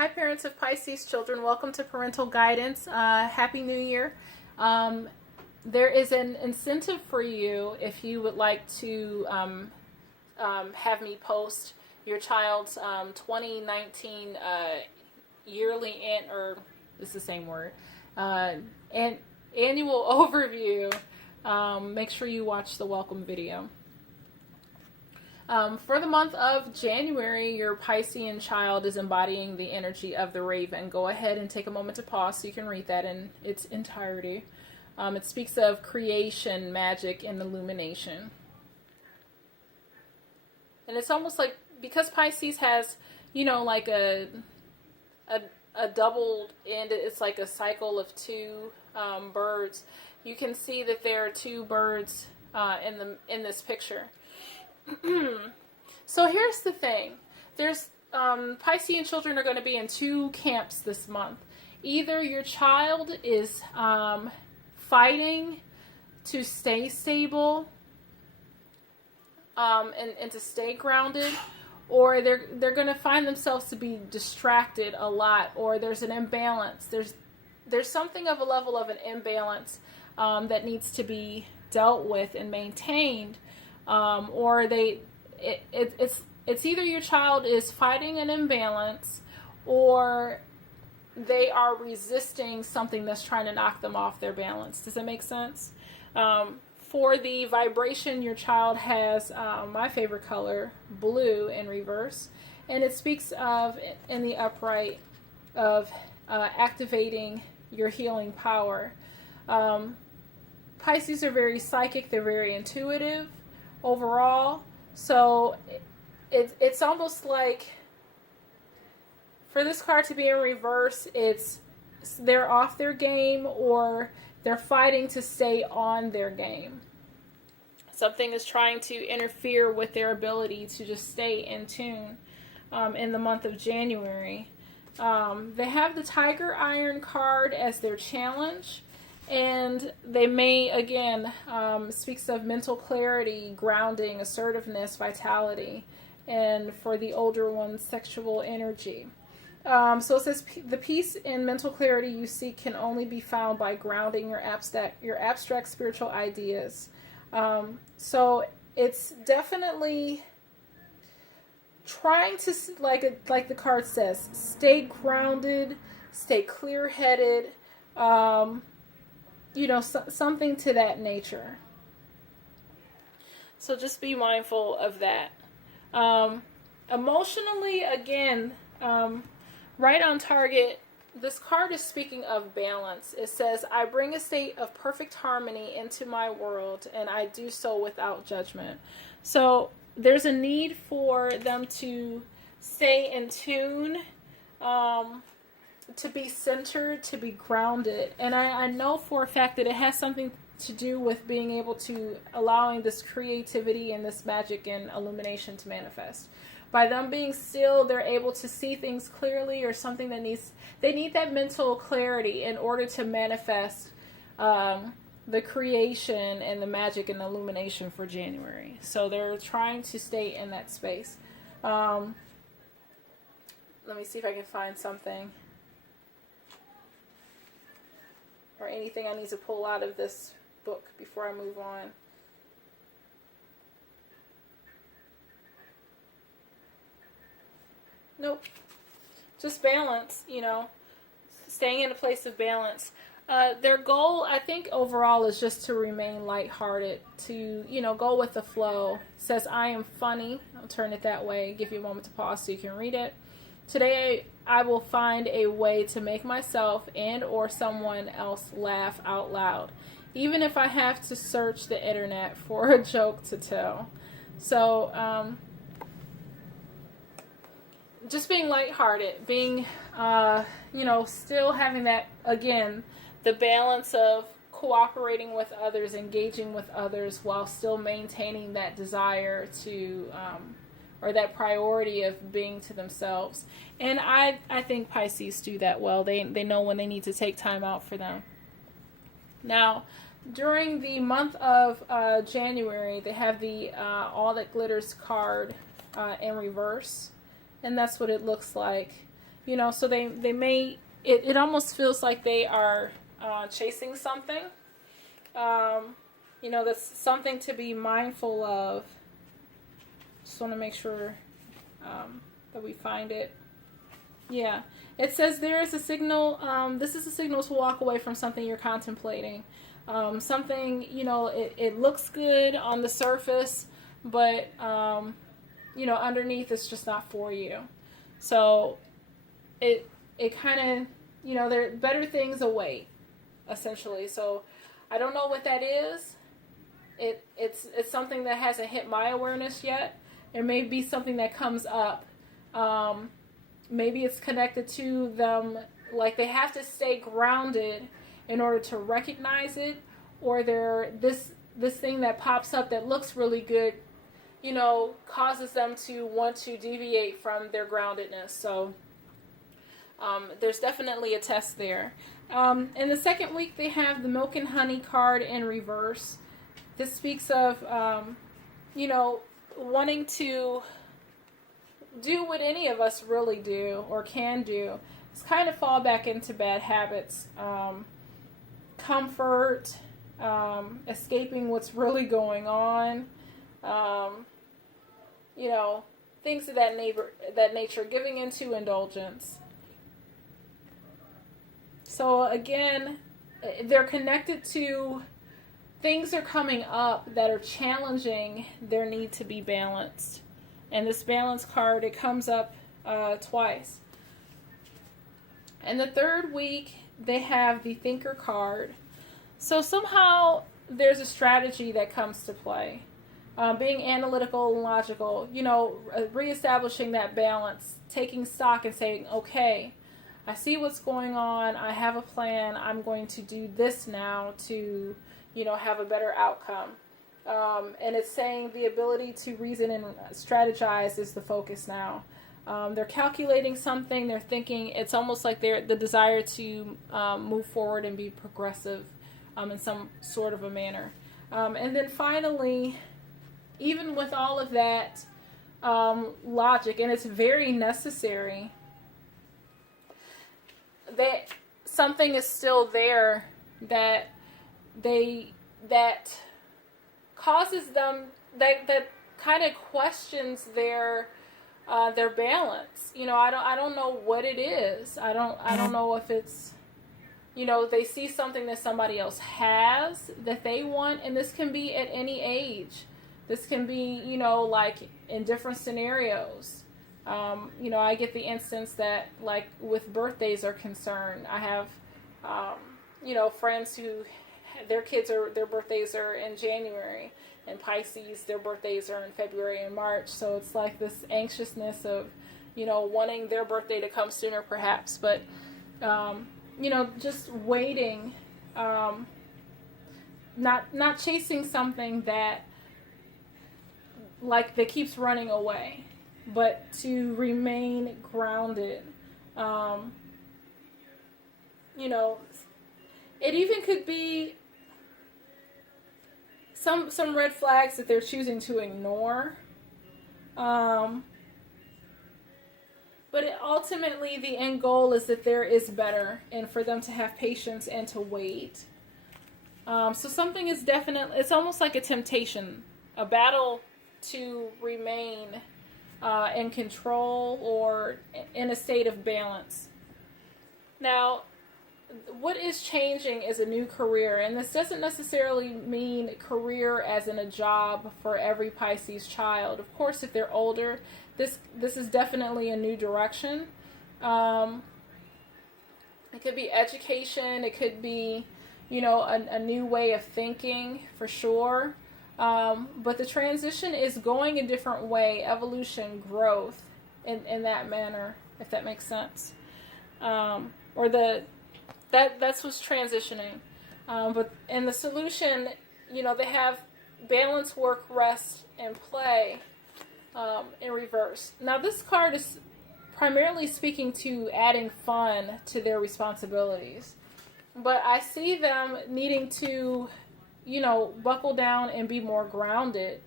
Hi, parents of Pisces children. Welcome to Parental Guidance. Happy New Year. There is an incentive for you if you would like to have me post your child's 2019 yearly or this is the same word, and annual overview. Make sure you watch the welcome video. For the month of January, your Piscean child is embodying the energy of the raven. Go ahead and take a moment to pause so you can read that in its entirety. It speaks of creation, magic, and illumination. And it's almost like, because Pisces has, like a double end, it's like a cycle of two birds. You can see that there are two birds in this picture. So here's the thing. There's Piscean children are going to be in two camps this month. Either your child is fighting to stay stable and to stay grounded, or they're going to find themselves to be distracted a lot, or there's an imbalance. There's something of a level of an imbalance that needs to be dealt with and maintained. Or it's either your child is fighting an imbalance, or they are resisting something that's trying to knock them off their balance. Does that make sense? For the vibration, your child has my favorite color, blue, in reverse, and it speaks of, in the upright, of activating your healing power. Pisces are very psychic. They're very intuitive overall, so it's almost like, for this card to be in reverse, they're off their game, or they're fighting to stay on their game. Something is trying to interfere with their ability to just stay in tune in the month of January. They have the Tiger Iron card as their challenge. And they may, again, speaks of mental clarity, grounding, assertiveness, vitality, and for the older ones, sexual energy. So it says, the peace and mental clarity you seek can only be found by grounding your abstract spiritual ideas. So it's definitely trying to, like the card says, stay grounded, stay clear-headed, something to that nature. So just be mindful of that. Emotionally, again, right on target, this card is speaking of balance. It says, I bring a state of perfect harmony into my world, and I do so without judgment. So there's a need for them to stay in tune, to be centered, to be grounded. And I know for a fact that it has something to do with being able to allowing this creativity and this magic and illumination to manifest. By them being still, they're able to see things clearly, or something they need that mental clarity in order to manifest the creation and the magic and illumination for January. So they're trying to stay in that space. Let me see if I can find something or anything I need to pull out of this book before I move on. Nope. Just balance, staying in a place of balance. Their goal, I think, overall is just to remain lighthearted, to, go with the flow. It says, I am funny. I'll turn it that way, give you a moment to pause so you can read it. Today, I will find a way to make myself and or someone else laugh out loud, even if I have to search the internet for a joke to tell. So, just being lighthearted, being, still having that, again, the balance of cooperating with others, engaging with others, while still maintaining that desire to, or that priority of being to themselves. And I think Pisces do that well. They know when they need to take time out for them. Now, during the month of January, they have the All That Glitters card in reverse. And that's what it looks like. So they may, it almost feels like they are chasing something. That's something to be mindful of. Just want to make sure that we find it. Yeah. It says there is a signal, this is a signal to walk away from something you're contemplating. Something, it looks good on the surface, but, underneath it's just not for you. So it kind of, there better things await, essentially. So I don't know what that is. It's something that hasn't hit my awareness yet. It may be something that comes up. Maybe it's connected to them, like they have to stay grounded in order to recognize it, or this thing that pops up that looks really good, causes them to want to deviate from their groundedness. So there's definitely a test there. In the second week, they have the Milk and Honey card in reverse. This speaks of, wanting to do what any of us really do or can do. It's kind of fall back into bad habits, comfort, escaping what's really going on, things of that nature, giving into indulgence. So again, they're connected to things are coming up that are challenging their need to be balanced. And this balance card, it comes up twice. And the third week, they have the Thinker card. So somehow there's a strategy that comes to play. Being analytical and logical, reestablishing that balance, taking stock and saying, okay, I see what's going on. I have a plan. I'm going to do this now to, have a better outcome. And it's saying the ability to reason and strategize is the focus now. They're calculating something. They're thinking. It's almost like the desire to move forward and be progressive in some sort of a manner. And then finally, even with all of that logic, and it's very necessary, that something is still there that causes them, that kind of questions their balance. I don't know what it is. I don't know if it's, they see something that somebody else has that they want, and this can be at any age. This can be, like in different scenarios. I get the instance that, like, with birthdays are concerned, I have, friends who their birthdays are in January, and Pisces, their birthdays are in February and March. So it's like this anxiousness of, wanting their birthday to come sooner perhaps, but, just waiting, not chasing something that, like, that keeps running away, but to remain grounded. It even could be some red flags that they're choosing to ignore. But ultimately, the end goal is that there is better, and for them to have patience and to wait. So something is definitely, it's almost like a temptation, a battle to remain in control or in a state of balance. Now, what is changing is a new career, and this doesn't necessarily mean career as in a job for every Pisces child. Of course, if they're older, this is definitely a new direction. It could be education, it could be, a new way of thinking for sure. But the transition is going a different way, evolution, growth in that manner, if that makes sense. That's what's transitioning. But in the solution, they have balance, work, rest, and play in reverse. Now, this card is primarily speaking to adding fun to their responsibilities. But I see them needing to, buckle down and be more grounded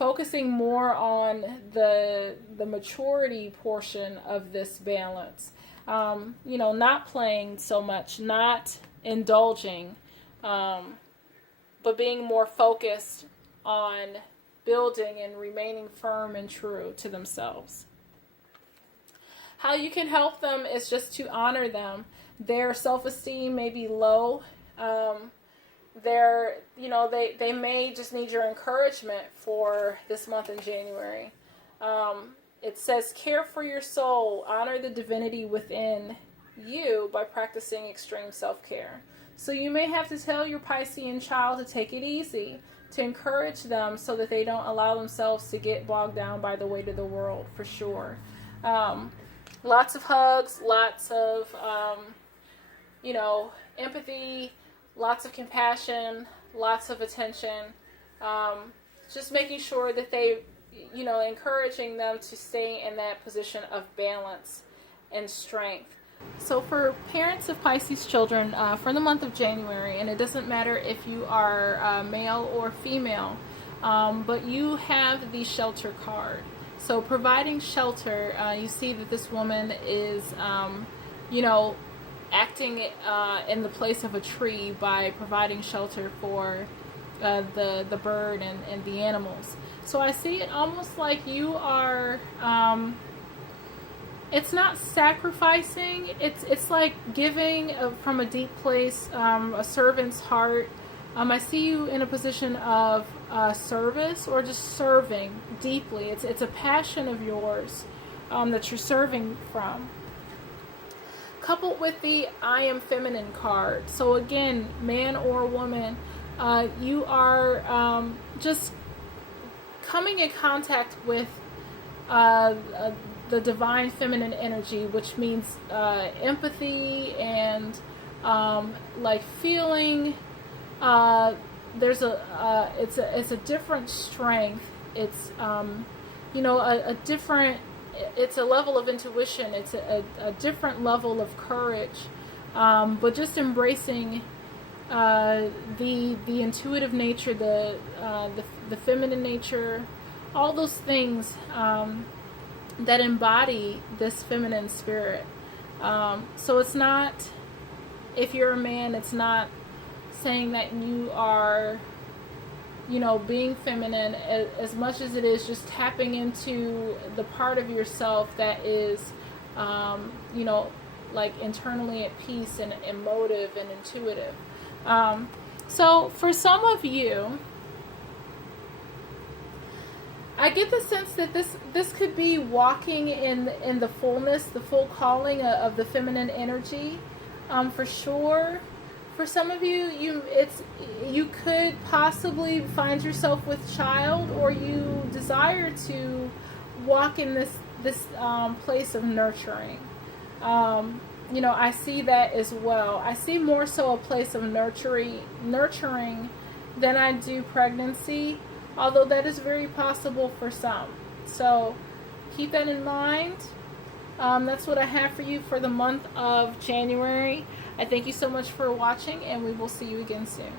focusing more on the maturity portion of this balance. Not playing so much, not indulging, but being more focused on building and remaining firm and true to themselves. How you can help them is just to honor them. Their self-esteem may be low. They may just need your encouragement for this month in January. It says, care for your soul, honor the divinity within you by practicing extreme self-care. So you may have to tell your Piscean child to take it easy, to encourage them so that they don't allow themselves to get bogged down by the weight of the world, for sure. Lots of hugs, lots of, empathy, lots of compassion, lots of attention. Just making sure that they, encouraging them to stay in that position of balance and strength. So for parents of Pisces children, for the month of January, and it doesn't matter if you are male or female, but you have the shelter card. So providing shelter, you see that this woman is, acting in the place of a tree by providing shelter for the bird and the animals. So I see it almost like you are, it's not sacrificing, it's like giving from a deep place, a servant's heart. I see you in a position of service or just serving deeply. It's a passion of yours that you're serving from. Coupled with the I am feminine card. So again, man or woman, you are just coming in contact with the divine feminine energy, which means empathy and like feeling. It's a different strength. It's a different. It's a level of intuition. It's a different level of courage, but just embracing the intuitive nature, the feminine nature, all those things that embody this feminine spirit. So it's not, if you're a man, it's not saying that you are, being feminine as much as it is just tapping into the part of yourself that is, like internally at peace and emotive and intuitive. So for some of you, I get the sense that this could be walking in the fullness, the full calling of the feminine energy, for sure. For some of you, you could possibly find yourself with child, or you desire to walk in this place of nurturing. I see that as well. I see more so a place of nurturing than I do pregnancy, although that is very possible for some. So keep that in mind. That's what I have for you for the month of January. I thank you so much for watching, and we will see you again soon.